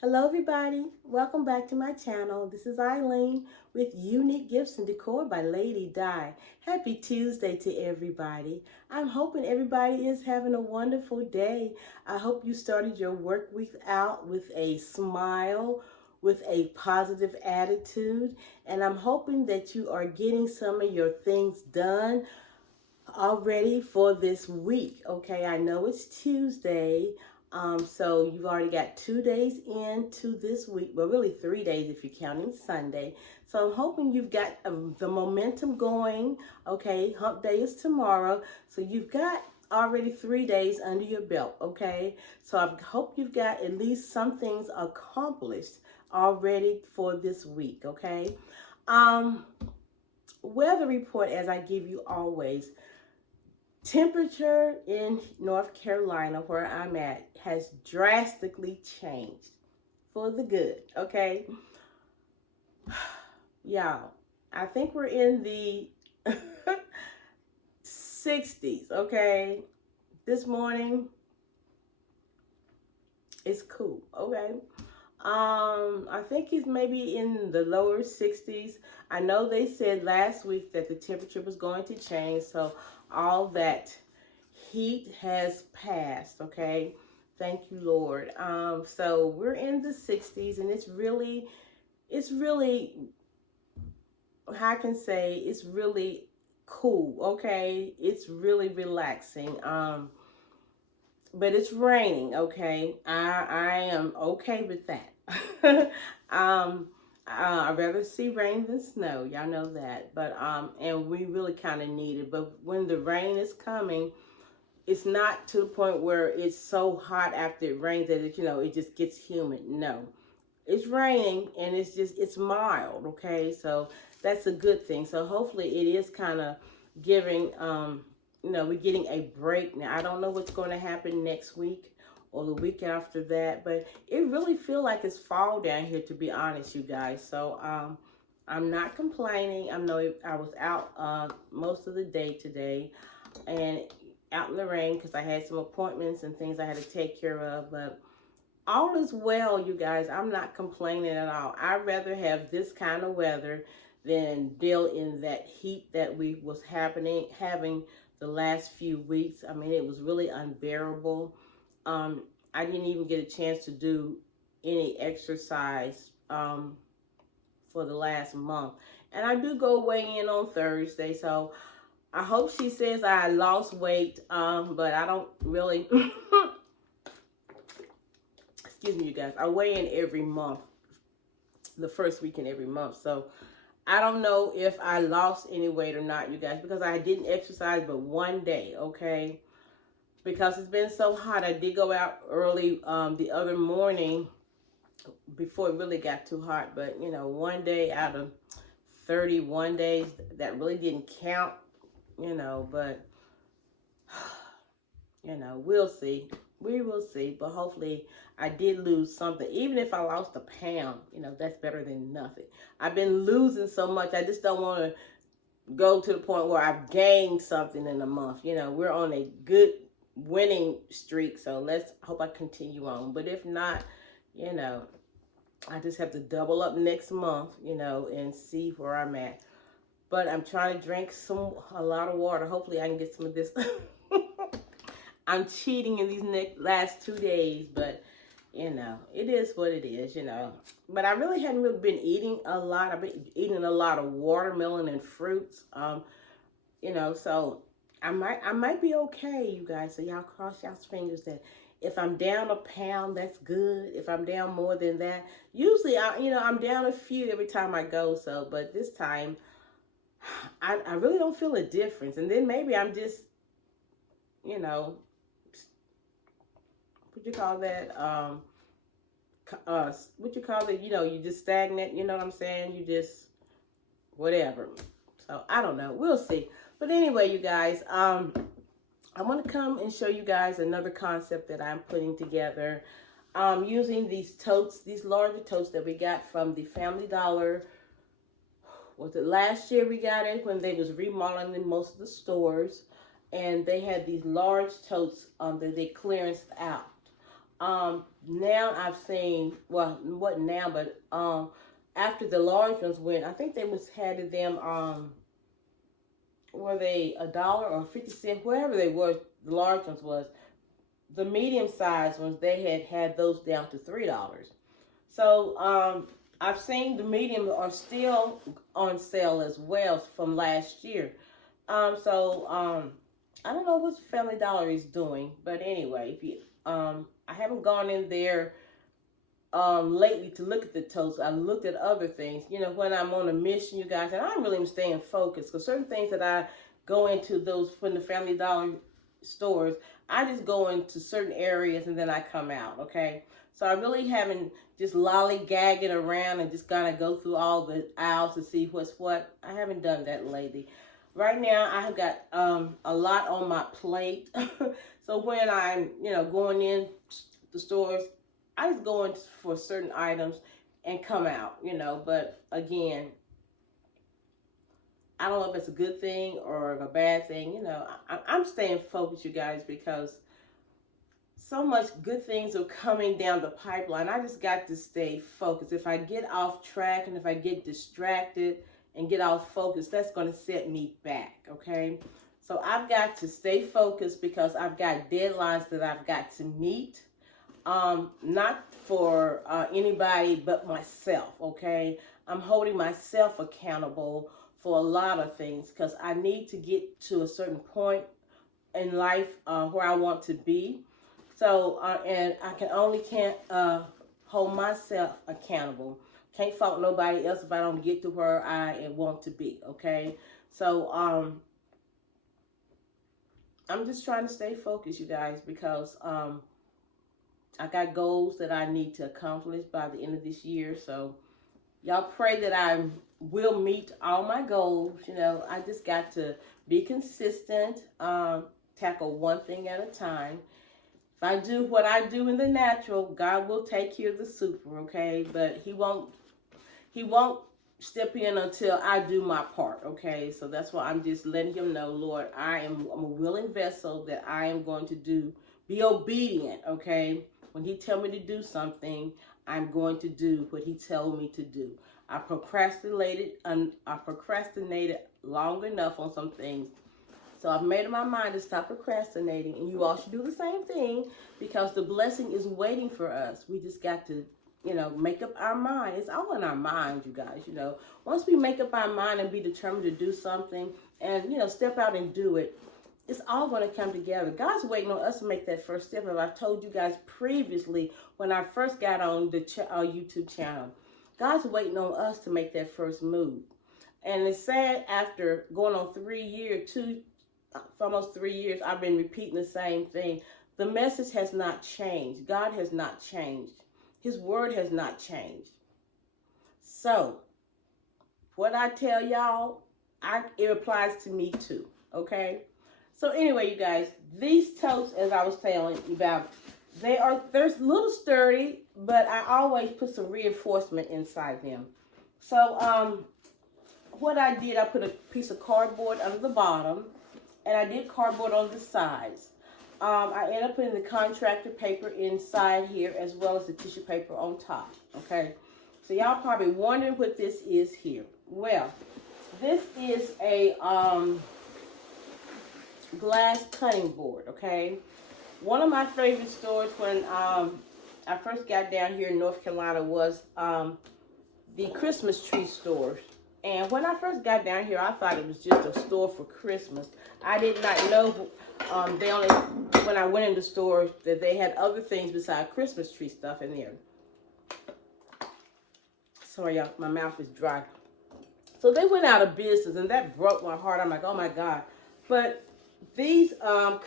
Hello everybody, welcome back to my channel. This is Eileen with Unique Gifts and Decor by Lady Di. Happy Tuesday to everybody. I'm hoping everybody is having a wonderful day. I hope you started your work week out with a smile, with a positive attitude, and I'm hoping that you are getting some of your things done already for this week. Okay, I know it's Tuesday, so you've already got 2 days into this week, well, really 3 days if you're counting Sunday. So I'm hoping you've got the momentum going. Okay, hump day is tomorrow, so you've got already 3 days under your belt. Okay, so I hope you've got at least some things accomplished already for this week. Okay, um, weather report as I give you always. Temperature in North Carolina, where I'm at, has drastically changed for the good, okay? Y'all, I think we're in the 60s, okay? This morning, it's cool, okay? I think it's maybe in the lower 60s. I know they said last week that the temperature was going to change, so all that heat has passed, okay? Thank you, Lord. So we're in the 60s, and it's really, how I can say, it's really cool, okay? It's really relaxing. But it's raining, okay? I am okay with that. I'd rather see rain than snow. Y'all know that. But and we really kind of need it. But when the rain is coming, it's not to the point where it's so hot after it rains that it just gets humid. No, it's raining and it's mild. Okay, so that's a good thing. So hopefully it is kind of giving we're getting a break now. I don't know what's going to happen next week or the week after that, but it really feel like it's fall down here, to be honest, you guys. So I'm not complaining. I know I was out most of the day today and out in the rain because I had some appointments and things I had to take care of, but all is well, you guys. I'm not complaining at all. I'd rather have this kind of weather than deal in that heat that we was having the last few weeks. I mean, it was really unbearable. I didn't even get a chance to do any exercise for the last month. And I do go weigh in on Thursday, so I hope she says I lost weight, but I don't really. Excuse me, you guys. I weigh in every month, the first weekend every month. So I don't know if I lost any weight or not, you guys, because I didn't exercise but one day, okay? Because it's been so hot. I did go out early the other morning before it really got too hot, but one day out of 31 days, that really didn't count, but we'll see. We will see, but hopefully I did lose something. Even if I lost a pound, that's better than nothing. I've been losing so much, I just don't want to go to the point where I've gained something in a month. We're on a good winning streak, so let's hope I continue on. But if not, I just have to double up next month, and see where I'm at. But I'm trying to drink a lot of water. Hopefully I can get some of this. I'm cheating in these last 2 days, but it is what it is, But I really hadn't really been eating a lot. I've been eating a lot of watermelon and fruits, so I might be okay, you guys. So y'all cross y'all's fingers that if I'm down a pound, that's good. If I'm down more than that, usually I'm down a few every time I go. So, but this time, I really don't feel a difference. And then maybe I'm just, you know, what you call that? What you call it? You just stagnant. You know what I'm saying? You just whatever. So I don't know. We'll see. But anyway, you guys, I want to come and show you guys another concept that I'm putting together. Using these totes, these larger totes that we got from the Family Dollar. Was it last year we got it when they was remodeling most of the stores, and they had these large totes that they clearanced out. Now I've seen, well, what now, but after the large ones went, I think they was had them were they $1 or 50 cents, wherever they were, the large ones was. The medium sized ones, they had those down to $3. So I've seen the medium are still on sale as well from last year. I don't know what Family Dollar is doing, but anyway, if you I haven't gone in there lately to look at the toast. I looked at other things. You know, when I'm on a mission, you guys, and I'm really staying focused because certain things that I go into those from the Family Dollar stores, I just go into certain areas and then I come out. Okay, so I really haven't just lollygagging around and just kind of go through all the aisles to see what's what. I haven't done that lately. Right now, I have got a lot on my plate. So when I'm, going in the stores, I just go in for certain items and come out, But again, I don't know if it's a good thing or a bad thing. I'm staying focused, you guys, because so much good things are coming down the pipeline. I just got to stay focused. If I get off track and if I get distracted and get off focus, that's going to set me back, okay? So I've got to stay focused because I've got deadlines that I've got to meet. Not for anybody but myself, okay? I'm holding myself accountable for a lot of things because I need to get to a certain point in life where I want to be. So, and I can't hold myself accountable. Can't fault nobody else if I don't get to where I want to be, okay? So, I'm just trying to stay focused, you guys, because I got goals that I need to accomplish by the end of this year. So, y'all pray that I will meet all my goals. I just got to be consistent, tackle one thing at a time. If I do what I do in the natural, God will take care of the super, okay? But He won't step in until I do my part, okay? So that's why I'm just letting Him know, Lord, I'm a willing vessel that I am going to be obedient, okay? When He tell me to do something, I'm going to do what He told me to do. I procrastinated long enough on some things. So I've made up my mind to stop procrastinating, and you all should do the same thing because the blessing is waiting for us. We just got to, make up our mind. It's all in our mind, you guys, Once we make up our mind and be determined to do something and, step out and do it, it's all going to come together. God's waiting on us to make that first step. As I've told you guys previously when I first got on the YouTube channel, God's waiting on us to make that first move. And it's sad after going on almost 3 years, I've been repeating the same thing. The message has not changed. God has not changed. His word has not changed. So, what I tell y'all, it applies to me too, okay? So anyway, you guys, these totes, as I was telling you about, they're a little sturdy, but I always put some reinforcement inside them. So, what I did, I put a piece of cardboard under the bottom, and I did cardboard on the sides. I ended up putting the contractor paper inside here as well as the tissue paper on top, okay? So y'all probably wondering what this is here. Well, this is a glass cutting board, okay? One of my favorite stores when I first got down here in North Carolina was the Christmas tree stores. And when I first got down here, I thought it was just a store for Christmas. I did not know when I went in the store that they had other things besides Christmas tree stuff in there. Sorry, y'all, my mouth is dry. So they went out of business, and that broke my heart. I'm like, oh my God. But these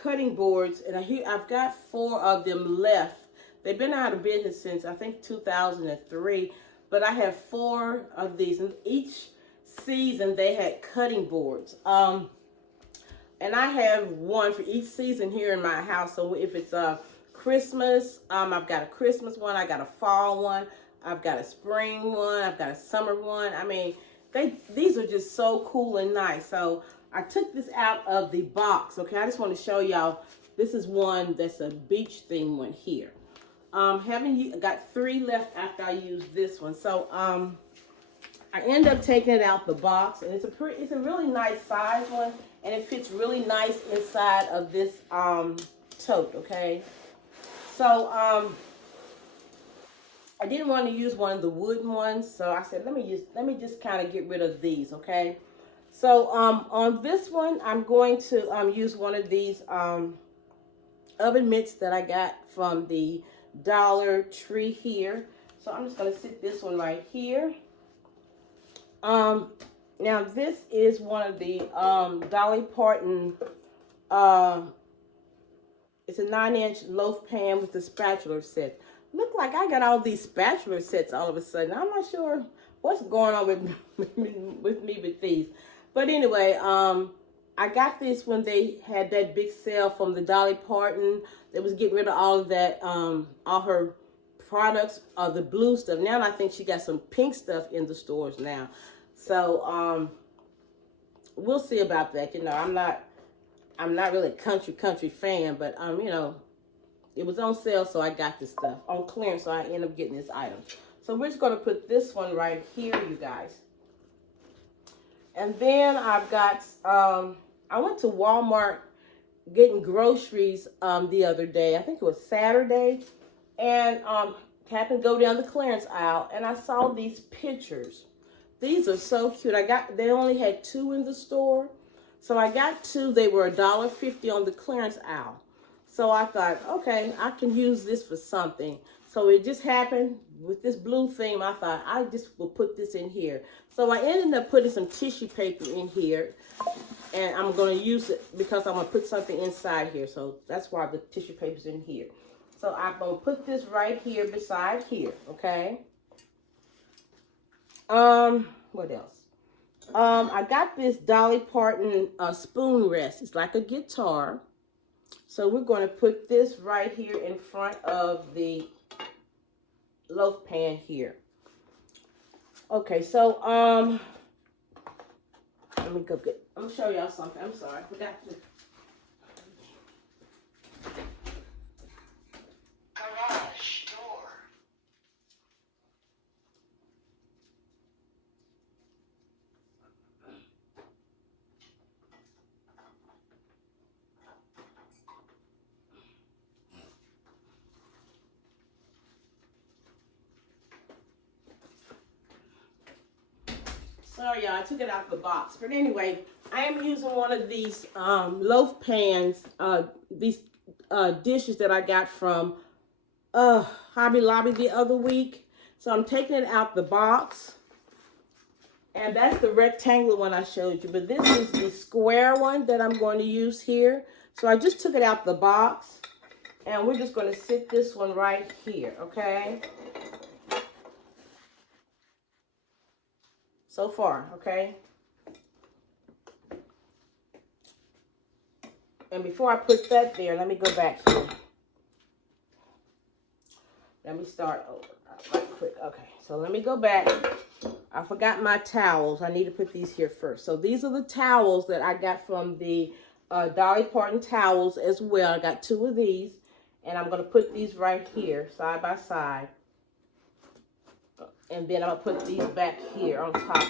cutting boards, and I've got 4 of them left. They've been out of business since, I think, 2003. But I have 4 of these, and each season they had cutting boards. And I have one for each season here in my house. So if it's Christmas, I've got a Christmas one, I got a fall one, I've got a spring one, I've got a summer one. I mean, these are just so cool and nice. So I took this out of the box. Okay, I just want to show y'all. This is one that's a beach theme one here. got 3 left after I use this one. So I end up taking it out the box, and it's a really nice size one, and it fits really nice inside of this tote. Okay, so I didn't want to use one of the wooden ones, so I said let me just kind of get rid of these. Okay, so on this one I'm going to use one of these oven mitts that I got from the Dollar Tree here. So I'm just going to sit this one right here. Now this is one of the Dolly Parton, it's a 9-inch loaf pan with the spatula set. Look like I got all these spatula sets all of a sudden. I'm not sure what's going on with me with these. But anyway, I got this when they had that big sale from the Dolly Parton. They was getting rid of all of that, all her products, the blue stuff. Now I think she got some pink stuff in the stores now. So we'll see about that. You know, I'm not really a country fan, but you know, it was on sale, so I got this stuff on clearance, so I ended up getting this item. So we're just going to put this one right here, you guys. And then I've got, I went to Walmart getting groceries the other day. I think it was Saturday. And happened to go down the clearance aisle, and I saw these pictures. These are so cute. They only had 2 in the store. So I got 2. They were $1.50 on the clearance aisle. So I thought, okay, I can use this for something. So it just happened with this blue theme. I thought I just will put this in here. So I ended up putting some tissue paper in here. And I'm going to use it because I'm going to put something inside here. So that's why the tissue paper's in here. So I'm going to put this right here beside here, okay? What else? I got this Dolly Parton spoon rest. It's like a guitar. So we're going to put this right here in front of the loaf pan here. Okay, so let me go get, I'm gonna show y'all something. I'm sorry, I forgot to. Garage door. Sorry, y'all, I took it out the box. But anyway, I am using one of these loaf pans, these dishes that I got from Hobby Lobby the other week. So I'm taking it out the box. And that's the rectangular one I showed you. But this is the square one that I'm going to use here. So I just took it out the box. And we're just going to sit this one right here, okay? So far, okay? And before I put that there, let me go back here. Let me start over right quick. Okay, so let me go back. I forgot my towels. I need to put these here first. So these are the towels that I got from the Dolly Parton towels as well. I got 2 of these. And I'm going to put these right here, side by side. And then I'm going to put these back here on top.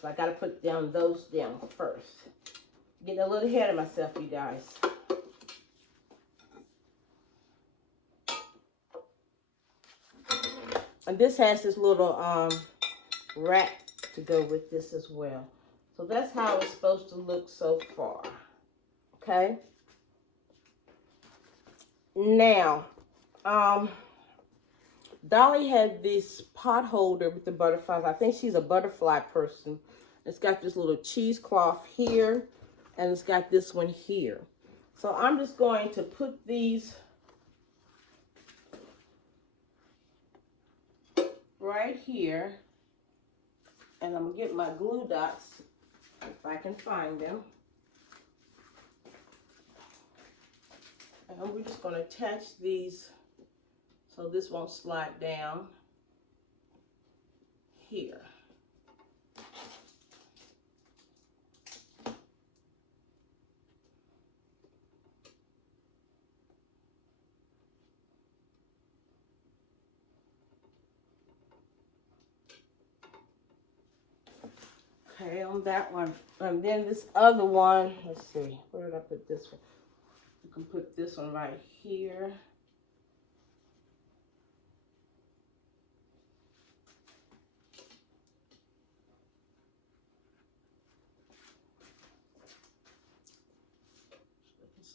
So I got to put those down first. Getting a little ahead of myself, you guys. And this has this little rack to go with this as well. So that's how it's supposed to look so far. Okay. Now, Dolly had this pot holder with the butterflies. I think she's a butterfly person. It's got this little cheesecloth here, and it's got this one here. So I'm just going to put these right here, and I'm going to get my glue dots if I can find them. And we're just going to attach these so this won't slide down here. Okay, on that one. And then this other one, let's see, where did I put this one? You can put this one right here.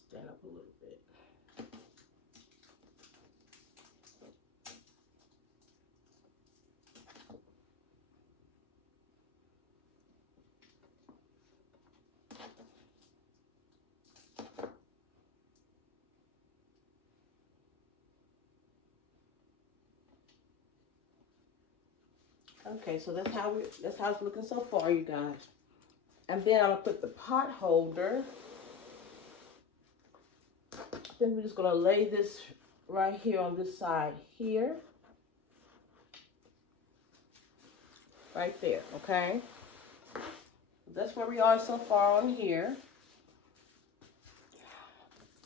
Stand up a little bit. Okay, so that's how it's looking so far, you guys. And then I'm gonna put the pot holder. I think we're just gonna lay this right here on this side here. Right there, okay? That's where we are so far on here.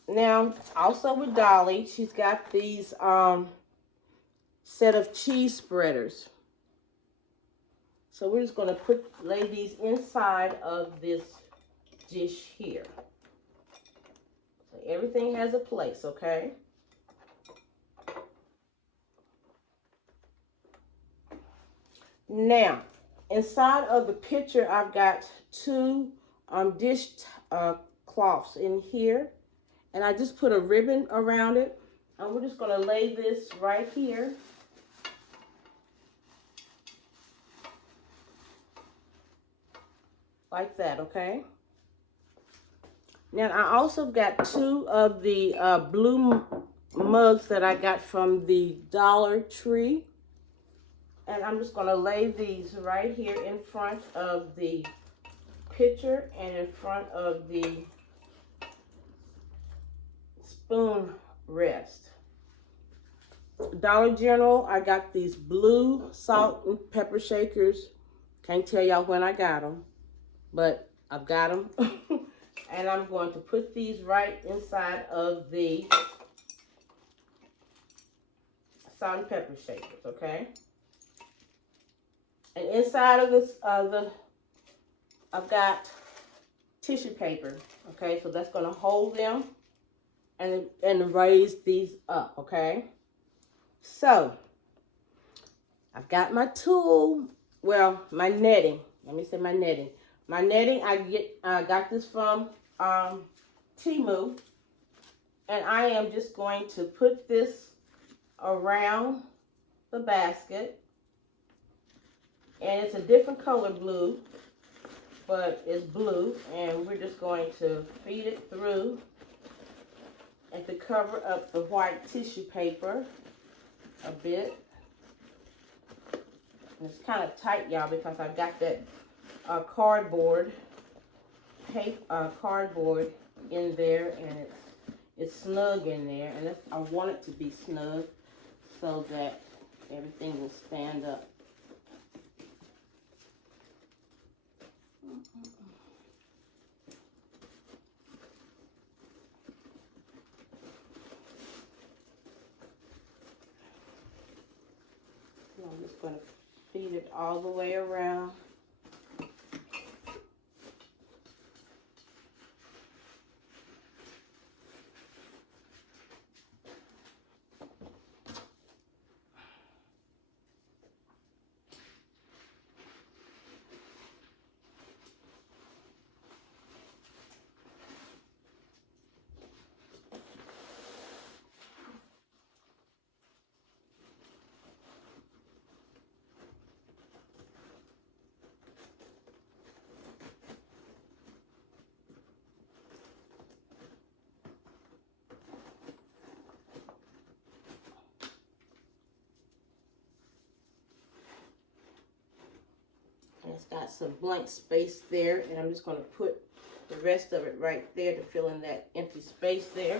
Now, also with Dolly, she's got these set of cheese spreaders. So we're just gonna lay these inside of this dish here. So everything has a place, okay? Now, inside of the pitcher, I've got two dish cloths in here. And I just put a ribbon around it. And we're just gonna lay this right here. Like that, okay? Now, I also got two of the blue mugs that I got from the Dollar Tree. And I'm just gonna lay these right here in front of the pitcher and in front of the spoon rest. Dollar General, I got these blue salt and pepper shakers. Can't tell y'all when I got them, but I've got them. And I'm going to put these right inside of the salt and pepper shakers, okay? And inside of this, I've got tissue paper, okay? So that's gonna hold them and raise these up, okay? So, I've got my tool, well, my netting. Let me say my netting. My netting, I got this from Temu, and I am just going to put this around the basket, and it's a different color blue, but it's blue, and we're just going to feed it through and to cover up the white tissue paper a bit. And it's kind of tight, y'all, because I've got that cardboard in there, and it's snug in there, and I want it to be snug so that everything will stand up. So I'm just going to feed it all the way around. It's got some blank space there, and I'm just going to put the rest of it right there to fill in that empty space there.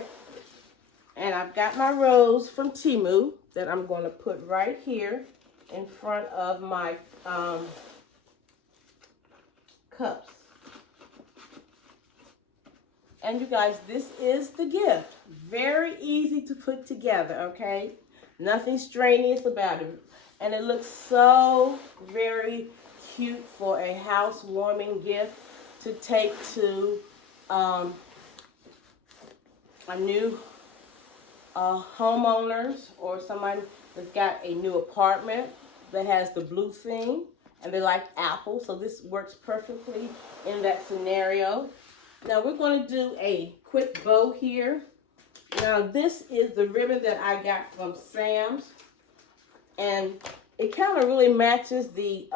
And I've got my rose from Temu that I'm going to put right here in front of my cups. And you guys, this is the gift. Very easy to put together, okay? Nothing strenuous about it. And it looks so very cute for a housewarming gift to take to a new homeowners or somebody that's got a new apartment that has the blue theme and they like apple. So this works perfectly in that scenario. Now we're going to do a quick bow here. Now this is the ribbon that I got from Sam's, and it kind of really matches the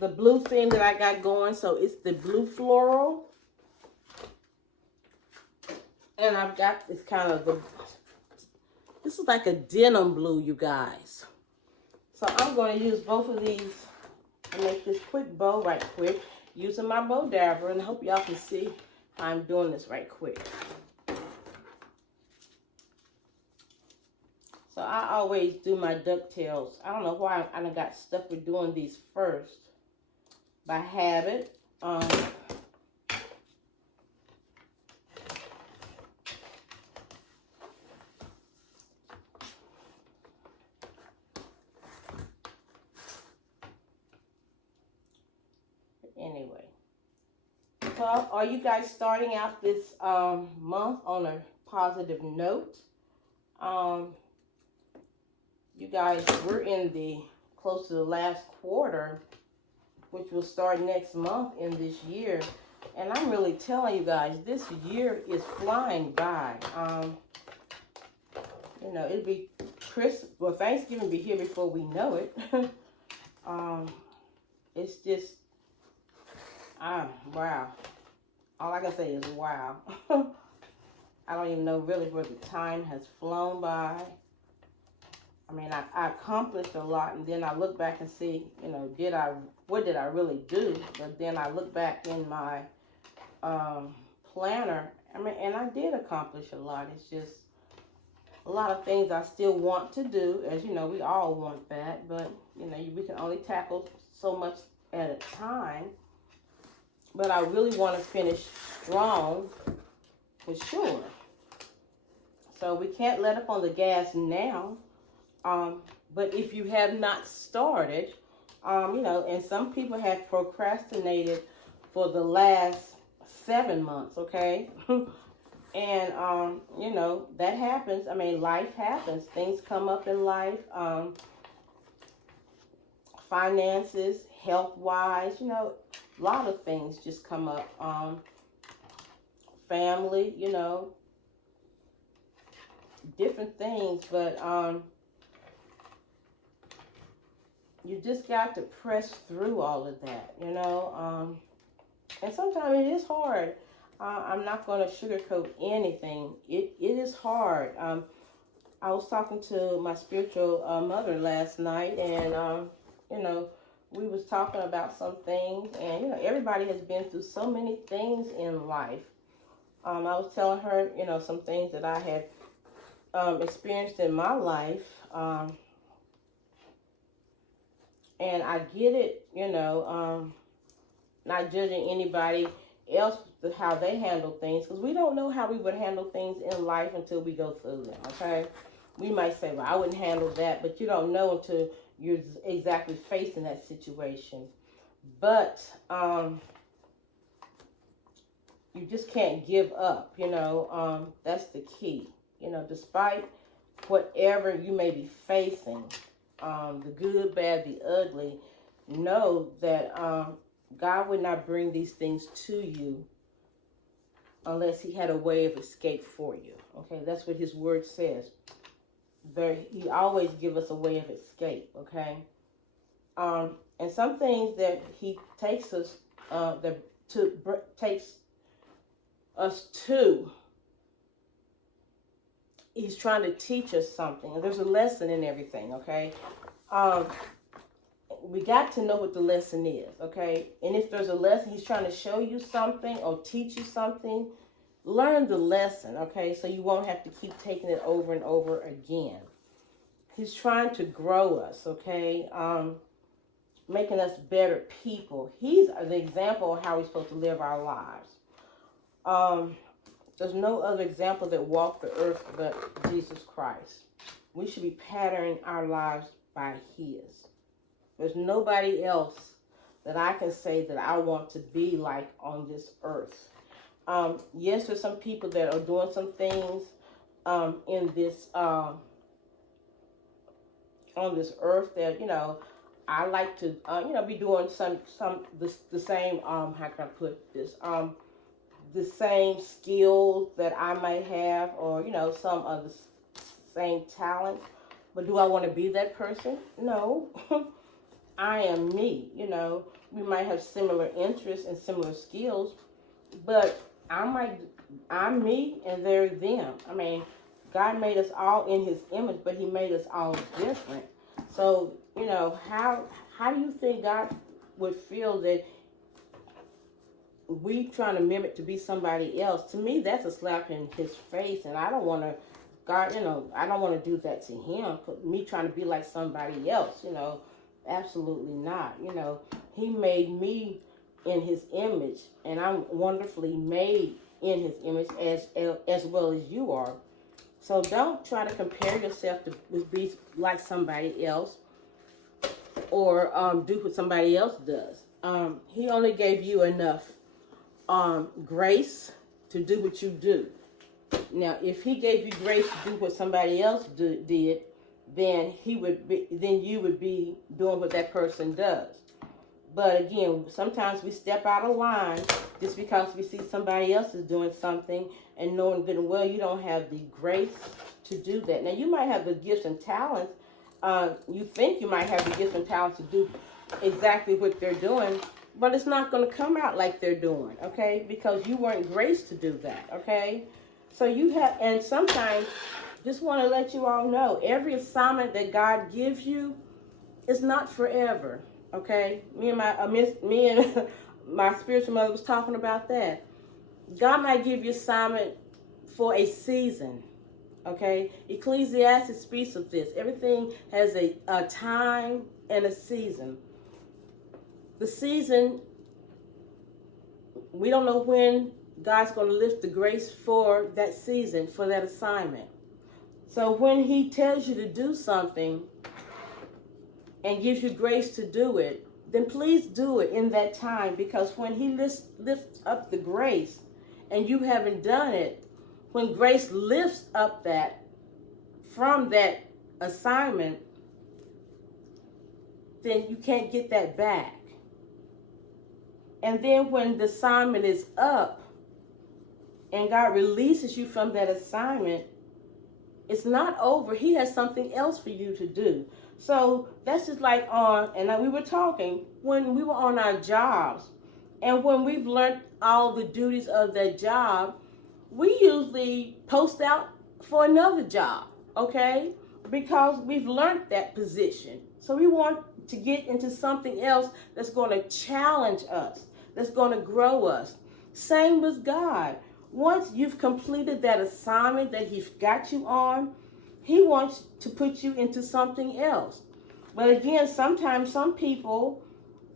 blue theme that I got going. So it's the blue floral, and I've got this kind of this is like a denim blue, you guys. So I'm going to use both of these and make this quick bow right quick using my bow dabber, and I hope y'all can see how I'm doing this right quick. So I always do my ducktails. I don't know why I got stuck with doing these first by habit. Anyway, so are you guys starting out this month on a positive note? You guys, we're in the close to the last quarter, which will start next month in this year, and I'm really telling you guys, this year is flying by. You know, it'll be Thanksgiving will be here before we know it. It's just wow. All I can say is wow. I don't even know really where the time has flown by. I mean, I accomplished a lot, and then I look back and see, you know, what did I really do? But then I look back in my planner, I mean, and I did accomplish a lot. It's just a lot of things I still want to do. As you know, we all want that, but, you know, we can only tackle so much at a time. But I really want to finish strong for sure. So we can't let up on the gas now. But if you have not started, you know, and some people have procrastinated for the last 7 months, okay? And, you know, that happens. I mean, life happens. Things come up in life. Finances, health-wise, you know, a lot of things just come up. Family, you know, different things. But, you just got to press through all of that, you know. And sometimes it is hard. I'm not going to sugarcoat anything. It is hard. I was talking to my spiritual mother last night, and, you know, we was talking about some things. And, you know, everybody has been through so many things in life. I was telling her, you know, some things that I had experienced in my life. And I get it, you know, not judging anybody else how they handle things, because we don't know how we would handle things in life until we go through them, okay? We might say, well, I wouldn't handle that, but you don't know until you're exactly facing that situation. But you just can't give up, you know. That's the key. You know, despite whatever you may be facing, the good, bad, the ugly, know that God would not bring these things to you unless he had a way of escape for you. Okay, that's what his word says. He always give us a way of escape, okay? And some things that he takes us, takes us to, he's trying to teach us something. There's a lesson in everything, okay? We got to know what the lesson is, okay? And if there's a lesson, he's trying to show you something or teach you something, learn the lesson, okay? So you won't have to keep taking it over and over again. He's trying to grow us, okay? Making us better people. He's the example of how we're supposed to live our lives. There's no other example that walked the earth but Jesus Christ. We should be patterning our lives by His. There's nobody else that I can say that I want to be like on this earth. Yes, there's some people that are doing some things in this on this earth that I like to be doing the same how can I put this the same skills that I may have, or some of the same talent. But do I want to be that person? No. I am me. We might have similar interests and similar skills, but I'm me and they're them. I mean, God made us all in His image, but He made us all different. So, how do you think God would feel that we trying to mimic to be somebody else? To me, that's a slap in His face, and I don't want to, God, I don't want to do that to Him. Me trying to be like somebody else, absolutely not. He made me in His image, and I'm wonderfully made in His image as well as you are. So don't try to compare yourself to be like somebody else, or do what somebody else does. He only gave you enough grace to do what you do. Now, if He gave you grace to do what somebody else did, then you would be doing what that person does. But again, sometimes we step out of line just because we see somebody else is doing something, and knowing good and well you don't have the grace to do that. Now, you might have the gifts and talents. You think you might have the gifts and talents to do exactly what they're doing, but it's not going to come out like they're doing, okay? Because you weren't graced to do that, okay? So you have, and sometimes, just want to let you all know, every assignment that God gives you is not forever. Okay, me and my spiritual mother was talking about that. God might give you assignment for a season. Okay, Ecclesiastes speaks of this. Everything has a time and a season. The season, we don't know when God's going to lift the grace for that season, for that assignment. So when He tells you to do something and gives you grace to do it, then please do it in that time, because when He lifts up the grace and you haven't done it, when grace lifts up that from that assignment, then you can't get that back. And then when the assignment is up and God releases you from that assignment, it's not over. He has something else for you to do. So that's just like we were talking, when we were on our jobs, and when we've learned all the duties of that job, we usually post out for another job, okay? Because we've learned that position. So we want to get into something else that's going to challenge us, that's going to grow us. Same with God. Once you've completed that assignment that He's got you on, He wants to put you into something else. But again, sometimes some people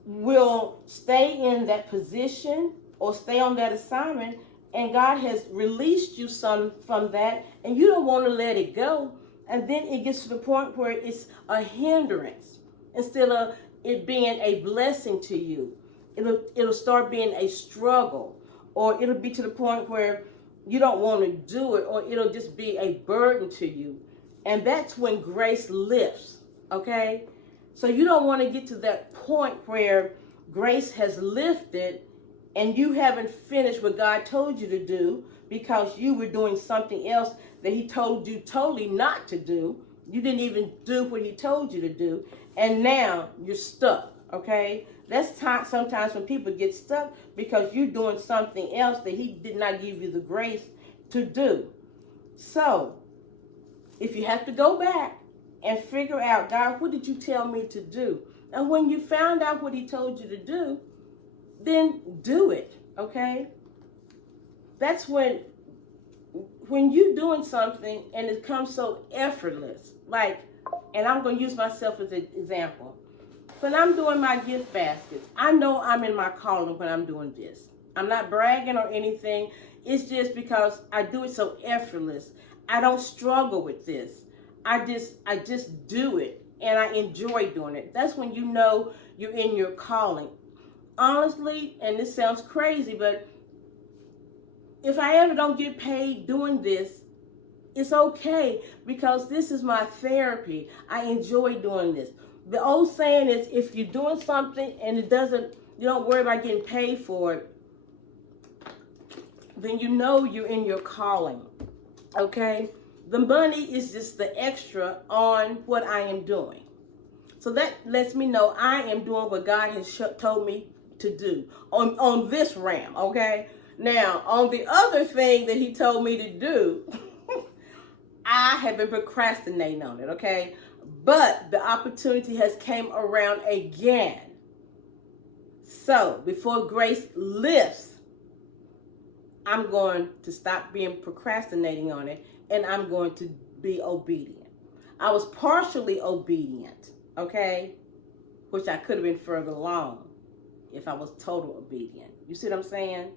will stay in that position or stay on that assignment, and God has released you from that, and you don't want to let it go. And then it gets to the point where it's a hindrance instead of it being a blessing to you. It'll start being a struggle, or it'll be to the point where you don't want to do it, or it'll just be a burden to you. And that's when grace lifts, okay? So you don't want to get to that point where grace has lifted and you haven't finished what God told you to do because you were doing something else that He told you totally not to do. You didn't even do what He told you to do, and now you're stuck, okay? That's sometimes when people get stuck because you're doing something else that He did not give you the grace to do. So, if you have to go back and figure out, God, what did you tell me to do? And when you found out what He told you to do, then do it, okay? That's when you're doing something and it comes so effortless, like, and I'm going to use myself as an example. When I'm doing my gift baskets, I know I'm in my calling when I'm doing this. I'm not bragging or anything. It's just because I do it so effortless. I don't struggle with this. I just do it. and I enjoy doing it. That's when you know you're in your calling. Honestly, and this sounds crazy, but if I ever don't get paid doing this, it's okay, because this is my therapy. I enjoy doing this. The old saying is, if you're doing something and you don't worry about getting paid for it, then you know you're in your calling. Okay? The money is just the extra on what I am doing. So that lets me know I am doing what God has told me to do on this realm, okay? Now, on the other thing that he told me to do, I have been procrastinating on it, okay? But the opportunity has came around again. So, before grace lifts, I'm going to stop being procrastinating on it, and I'm going to be obedient. I was partially obedient, okay? Which I could have been further along if I was total obedient. You see what I'm saying?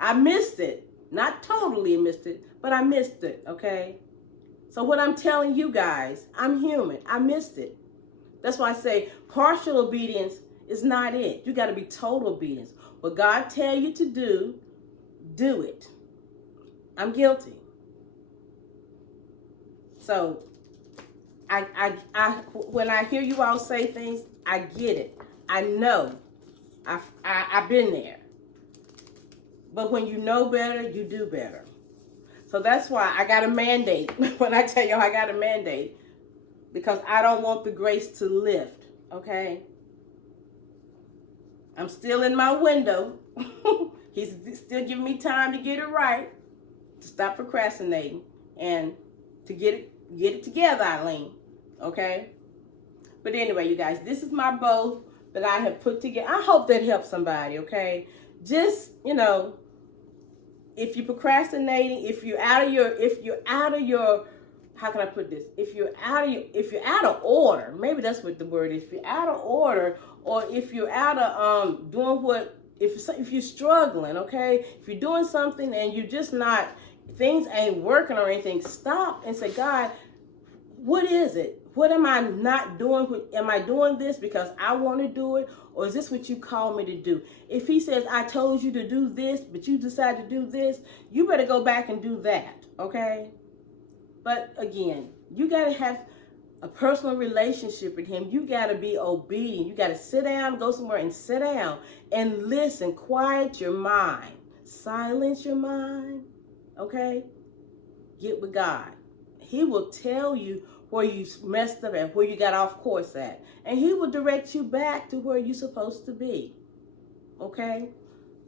I missed it. Not totally missed it, but I missed it, okay? So what I'm telling you guys, I'm human. I missed it. That's why I say partial obedience is not it. You got to be total obedience. What God tell you to do it. I'm guilty. So when I hear you all say things, I get it. I know. I've been there. But when you know better, you do better. So that's why I got a mandate. When I tell you I got a mandate, because I don't want the grace to lift, okay? I'm still in my window. He's still giving me time to get it right, to stop procrastinating, and to get it together, Eileen, okay? But anyway, you guys, this is my bow that I have put together. I hope that helps somebody, okay? Just, if you're procrastinating, if you're out of your, how can I put this? If you're out of order, maybe that's what the word is. If you're out of order, or if you're out of doing what, if you're struggling, okay? If you're doing something and you're just not, things ain't working or anything, stop and say, God, what is it? What am I not doing? Am I doing this because I want to do it? Or is this what you call me to do? If he says, I told you to do this, but you decide to do this, you better go back and do that, okay? But again, you got to have a personal relationship with him. You got to be obedient. You got to sit down, go somewhere and sit down and listen. Quiet your mind. Silence your mind, okay? Get with God. He will tell you where you messed up at, where you got off course at. And he will direct you back to where you're supposed to be. Okay?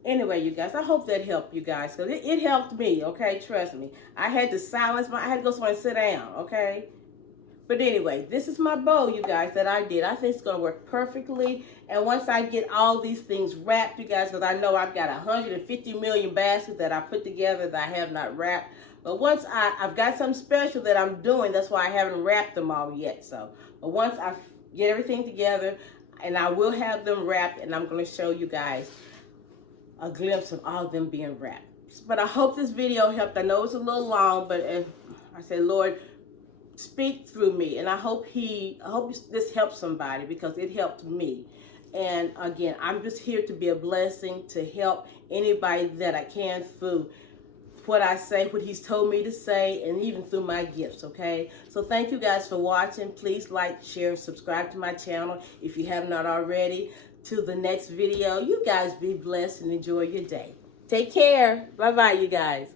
Anyway, you guys, I hope that helped you guys. Because it helped me, okay? Trust me. I had to I had to go somewhere and sit down, okay? But anyway, this is my bow, you guys, that I did. I think it's going to work perfectly. And once I get all these things wrapped, you guys, because I know I've got 150 million baskets that I put together that I have not wrapped. But once I've got something special that I'm doing, that's why I haven't wrapped them all yet. But once I get everything together, and I will have them wrapped, and I'm going to show you guys a glimpse of all of them being wrapped. But I hope this video helped. I know it's a little long, but I said, Lord, speak through me. And I hope this helps somebody, because it helped me. And again, I'm just here to be a blessing, to help anybody that I can through what I say, what he's told me to say, and even through my gifts, okay? So thank you guys for watching. Please like, share, subscribe to my channel if you have not already. Till the next video, you guys be blessed and enjoy your day. Take care. Bye-bye, you guys.